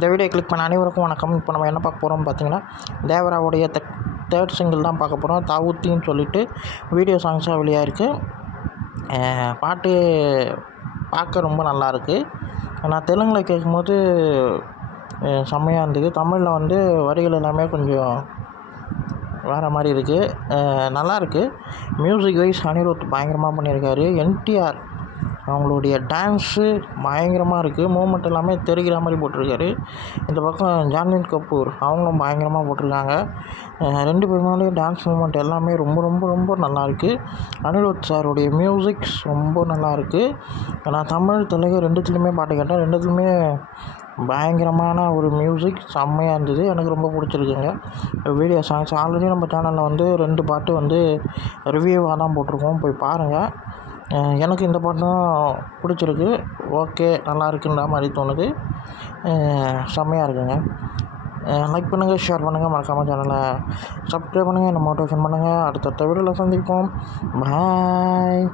இந்த video click பண்ண அனைவருக்கும் வணக்கம். இப்போ நம்ம என்ன பார்க்க போகிறோம்னு பார்த்தீங்கன்னா, தேவராவுடைய தேர்ட் சிங்கிள் தான் பார்க்க போகிறோம். தாவூத்தின்னு சொல்லிட்டு வீடியோ சாங்ஸாக வெளியாகிருக்கு. பாட்டு பார்க்க ரொம்ப நல்லாயிருக்கு. நான் தெலுங்கில் கேட்கும்போது செம்மையாக இருந்தது. தமிழில் வந்து வரிகள் எல்லாமே கொஞ்சம் வேறு மாதிரி இருக்குது. நல்லாயிருக்கு. மியூசிக் வைஸ் அனிருத் பயங்கரமாக பண்ணியிருக்காரு. என்டிஆர் அவங்களுடைய டான்ஸு பயங்கரமாக இருக்குது. மூமெண்ட் எல்லாமே தெரிகிற மாதிரி போட்டிருக்காரு. இந்த பக்கம் ஜான்வீன் கபூர் அவங்களும் பயங்கரமாக போட்டிருக்காங்க. ரெண்டு பேருமாலேயும் டான்ஸ் மூமெண்ட் எல்லாமே ரொம்ப ரொம்ப ரொம்ப நல்லாயிருக்கு. அனிருத் சாருடைய மியூசிக்ஸ் ரொம்ப நல்லாயிருக்கு. நான் தமிழ் தெலுங்கு ரெண்டுத்துலேயுமே பாட்டு கேட்டேன். ரெண்டுத்துலேயுமே பயங்கரமான ஒரு மியூசிக் செம்மையாக இருந்தது. எனக்கு ரொம்ப பிடிச்சிருக்குங்க. வீடியோ சாங்ஸ் ஆல்ரெடி நம்ம சேனலில் வந்து 2 பாட்டு வந்து ரிவ்யூவாக தான் போட்டிருக்கோம், போய் பாருங்கள். எனக்கு இந்த பாட்டும் பிடிச்சிருக்கு. ஓகே, நல்லா இருக்குன்ற மாதிரி தோணுது. செம்மையாக இருக்குங்க. லைக் பண்ணுங்கள், ஷேர் பண்ணுங்கள், மறக்காமல் சேனலை சப்ஸ்கிரைப் பண்ணுங்கள், என்னை மோட்டிவேஷன் பண்ணுங்கள். அடுத்தடுத்த வீடியோவில் சந்திப்போம். பாய்.